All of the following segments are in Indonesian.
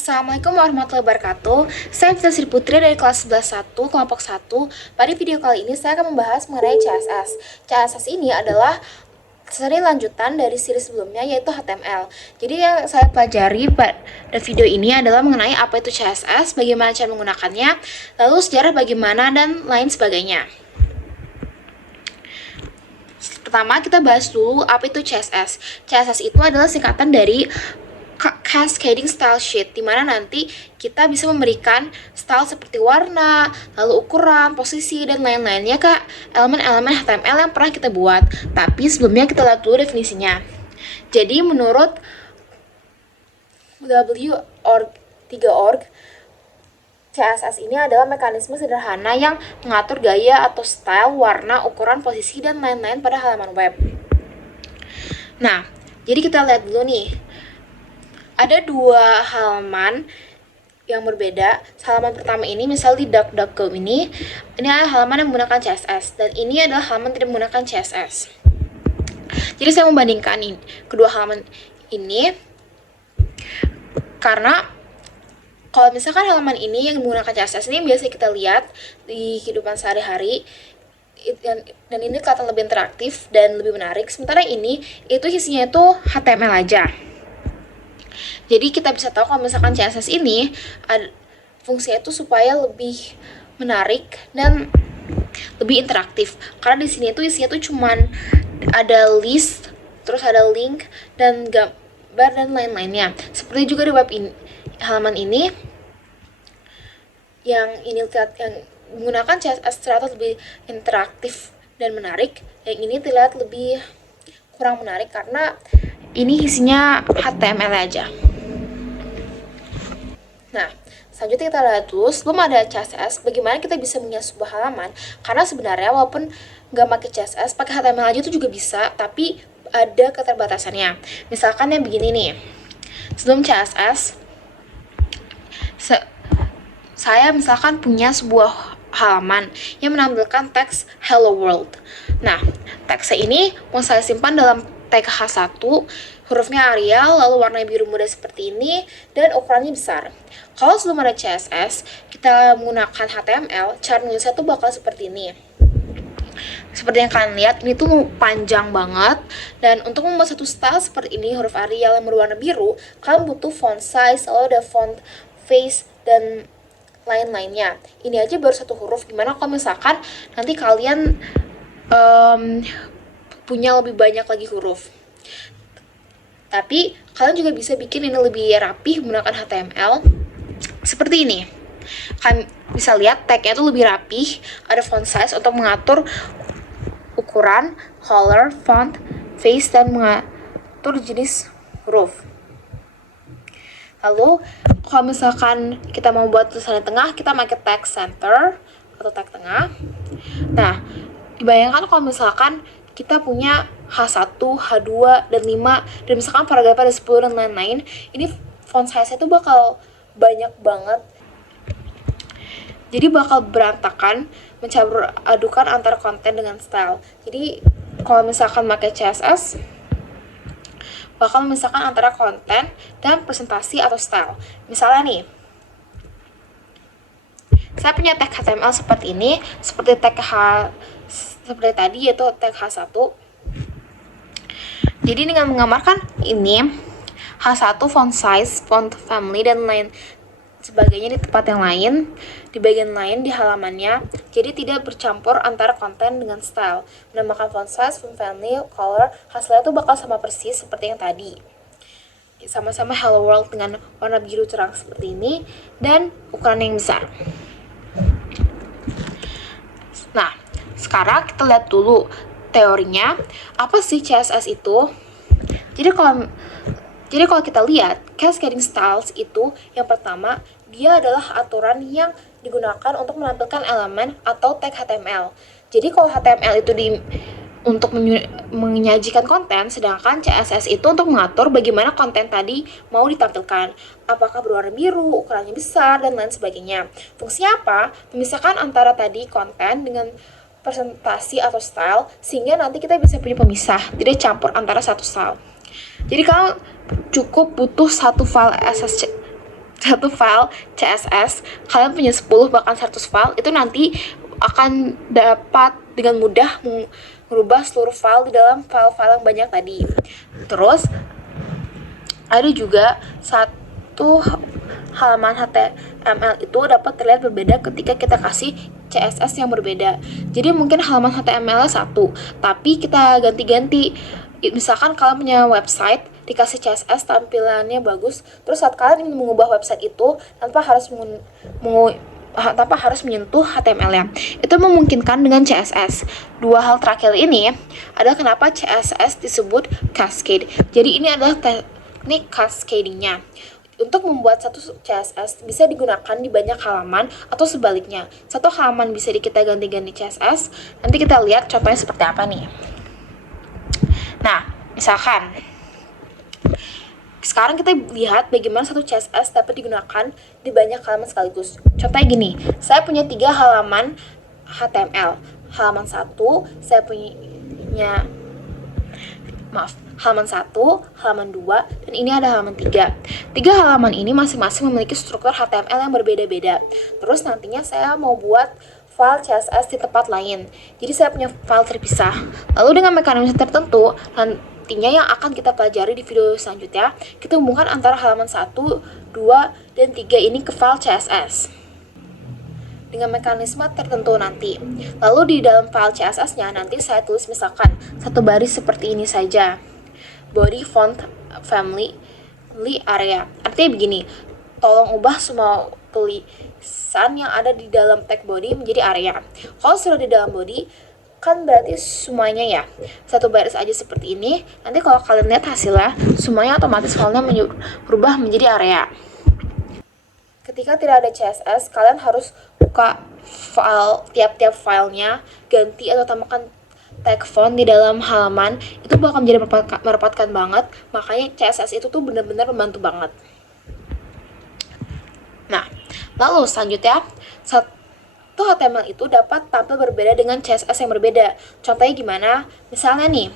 Assalamualaikum warahmatullahi wabarakatuh. Saya Fitri Sri Putri dari kelas 11.1 kelompok 1. Pada video kali ini saya akan membahas mengenai CSS. CSS ini adalah seri lanjutan dari seri sebelumnya, yaitu HTML. Jadi yang saya pelajari pada video ini adalah mengenai apa itu CSS, bagaimana cara menggunakannya, lalu sejarah bagaimana, dan lain sebagainya. Pertama, kita bahas dulu apa itu CSS. CSS itu adalah singkatan dari Cascading Style Sheet, dimana nanti kita bisa memberikan style seperti warna, lalu ukuran, posisi, dan lain-lainnya ke elemen-elemen HTML yang pernah kita buat. Tapi sebelumnya kita lihat dulu definisinya. Jadi menurut W3org, CSS ini adalah mekanisme sederhana yang mengatur gaya atau style, warna, ukuran, posisi, dan lain-lain pada halaman web. Nah, jadi kita lihat dulu nih. Ada dua halaman yang berbeda. Halaman pertama ini misal di DuckDuckGo ini adalah halaman yang menggunakan CSS, dan ini adalah halaman tidak menggunakan CSS. Jadi saya membandingkan kedua halaman ini karena kalau misalkan halaman ini yang menggunakan CSS ini biasa kita lihat di kehidupan sehari-hari, dan ini kelihatan lebih interaktif dan lebih menarik. Sementara ini itu isinya itu HTML aja. Jadi kita bisa tahu kalau misalkan CSS ini fungsinya itu supaya lebih menarik dan lebih interaktif. Karena di sini itu isinya tuh cuman ada list, terus ada link dan gambar dan lain-lainnya. Seperti juga di web ini, halaman ini yang menggunakan CSS terlihat lebih interaktif dan menarik. Yang ini terlihat lebih kurang menarik karena ini isinya HTML aja. Nah, selanjutnya kita lihat dulu sebelum ada CSS, bagaimana kita bisa punya sebuah halaman. Karena sebenarnya walaupun nggak pakai CSS, pakai HTML aja itu juga bisa, tapi ada keterbatasannya. Misalkan yang begini nih, sebelum CSS, saya misalkan punya sebuah halaman yang menampilkan teks Hello World. Nah, teksnya ini mau saya simpan dalam tag H1, hurufnya Arial, lalu warna biru muda seperti ini, dan ukurannya besar. Kalau sebelum ada CSS, kita menggunakan HTML, cara nulisnya tuh bakal seperti ini. Seperti yang kalian lihat, ini tuh panjang banget, dan untuk membuat satu style seperti ini, huruf Arial yang berwarna biru, kalian butuh font size, lalu ada font face, dan lain-lainnya. Ini aja baru satu huruf, gimana kalau misalkan nanti kalian punya lebih banyak lagi huruf. Tapi kalian juga bisa bikin ini lebih rapih menggunakan HTML seperti ini. Kalian bisa lihat tagnya itu lebih rapih, ada font size untuk mengatur ukuran, color, font, face, dan mengatur jenis huruf. Lalu kalau misalkan kita mau buat tulisan di tengah, kita pakai tag center atau tag tengah. Nah, dibayangkan kalau misalkan kita punya H1, H2, dan 5, dan misalkan paragraf ada 10 dan lain-lain, ini font size-nya tuh bakal banyak banget. Jadi bakal berantakan mencampur adukan antara konten dengan style. Jadi kalau misalkan pakai CSS, bakal memisahkan antara konten dan presentasi atau style. Misalnya nih, saya punya tag HTML seperti ini, seperti seperti tadi, yaitu tag H1. Jadi dengan menggambarkan ini H1 font size, font family, dan lain sebagainya di tempat yang lain, di bagian lain di halamannya, jadi tidak bercampur antara konten dengan style. Menambahkan font size, font family, color, hasilnya itu bakal sama persis seperti yang tadi. Sama-sama Hello World dengan warna biru cerah seperti ini, dan ukuran yang besar. Nah, sekarang kita lihat dulu teorinya. Apa sih CSS itu? Jadi kalau kita lihat, cascading styles itu yang pertama, dia adalah aturan yang digunakan untuk menampilkan elemen atau tag HTML. Jadi kalau HTML itu untuk menyajikan konten, sedangkan CSS itu untuk mengatur bagaimana konten tadi mau ditampilkan. Apakah berwarna biru, ukurannya besar, dan lain sebagainya. Fungsinya apa? Memisahkan antara tadi konten dengan presentasi atau style, sehingga nanti kita bisa punya pemisah, tidak campur antara satu style. Jadi kalian cukup butuh satu file satu file CSS, kalian punya 10 bahkan 100 file, itu nanti akan dapat dengan mudah merubah seluruh file di dalam file-file yang banyak tadi. Terus ada juga satu halaman HTML itu dapat terlihat berbeda ketika kita kasih CSS yang berbeda. Jadi mungkin halaman HTML satu, tapi kita ganti-ganti. Misalkan kalian punya website, dikasih CSS tampilannya bagus, terus saat kalian ingin mengubah website itu tanpa harus menyentuh HTML-nya, itu memungkinkan dengan CSS. Dua hal terakhir ini adalah kenapa CSS disebut cascade. Jadi ini adalah teknik cascading-nya. Untuk membuat satu CSS bisa digunakan di banyak halaman atau sebaliknya. Satu halaman bisa kita ganti-ganti CSS. Nanti kita lihat contohnya seperti apa nih. Nah, misalkan sekarang kita lihat bagaimana satu CSS dapat digunakan di banyak halaman sekaligus. Contohnya gini, saya punya 3 halaman HTML. Halaman 1, saya punya halaman 1, halaman 2, dan ini ada halaman 3. 3 halaman ini masing-masing memiliki struktur HTML yang berbeda-beda. Terus nantinya saya mau buat file CSS di tempat lain. Jadi saya punya file terpisah. Lalu dengan mekanisme tertentu, nantinya yang akan kita pelajari di video selanjutnya, kita hubungkan antara halaman 1, 2, dan 3 ini ke file CSS dengan mekanisme tertentu nanti. Lalu di dalam file CSS-nya nanti saya tulis misalkan satu baris seperti ini saja. Body font family area. Artinya begini, tolong ubah semua tulisan yang ada di dalam tag body menjadi area. Kalau sudah di dalam body, kan berarti semuanya ya satu baris aja seperti ini. Nanti kalau kalian lihat hasilnya, semuanya otomatis filenya berubah menjadi area. Ketika tidak ada CSS, kalian harus buka file, tiap-tiap filenya, ganti atau tambahkan tag font di dalam halaman. Itu bakal menjadi merepotkan banget. Makanya CSS itu tuh benar-benar membantu banget. Nah, lalu selanjutnya, satu HTML itu dapat tampil berbeda dengan CSS yang berbeda. Contohnya gimana? Misalnya nih,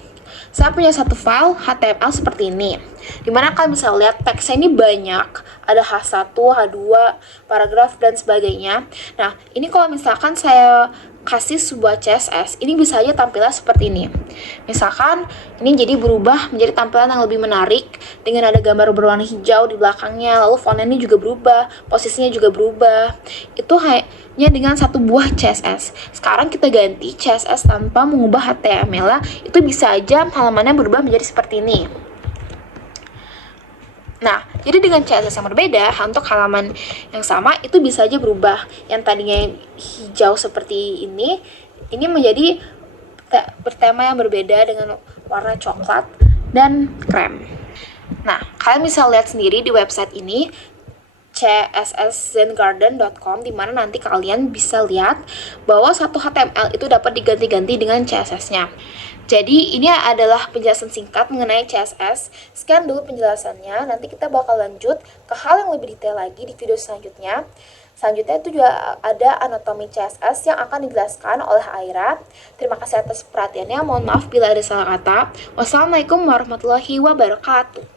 saya punya satu file HTML seperti ini, dimana kalian bisa lihat teksnya ini banyak, ada H1, H2, paragraf, dan sebagainya. Nah, ini kalau misalkan saya kasih sebuah CSS, ini bisa aja tampilnya seperti ini. Misalkan, ini jadi berubah menjadi tampilan yang lebih menarik, dengan ada gambar berwarna hijau di belakangnya, lalu fontnya ini juga berubah, posisinya juga berubah. Itu hanya dengan satu buah CSS. Sekarang kita ganti CSS tanpa mengubah HTML, itu bisa aja halamannya berubah menjadi seperti ini. Nah, jadi dengan CSS yang berbeda, untuk halaman yang sama itu bisa aja berubah. Yang tadinya hijau seperti ini menjadi bertema yang berbeda dengan warna coklat dan krem. Nah, kalian bisa lihat sendiri di website ini, csszengarden.com, di mana nanti kalian bisa lihat bahwa satu HTML itu dapat diganti-ganti dengan CSS-nya. Jadi ini adalah penjelasan singkat mengenai CSS. Sekian dulu penjelasannya. Nanti kita bakal lanjut ke hal yang lebih detail lagi di video selanjutnya. Selanjutnya itu juga ada anatomi CSS yang akan dijelaskan oleh Aira. Terima kasih atas perhatiannya. Mohon maaf bila ada salah kata. Wassalamualaikum warahmatullahi wabarakatuh.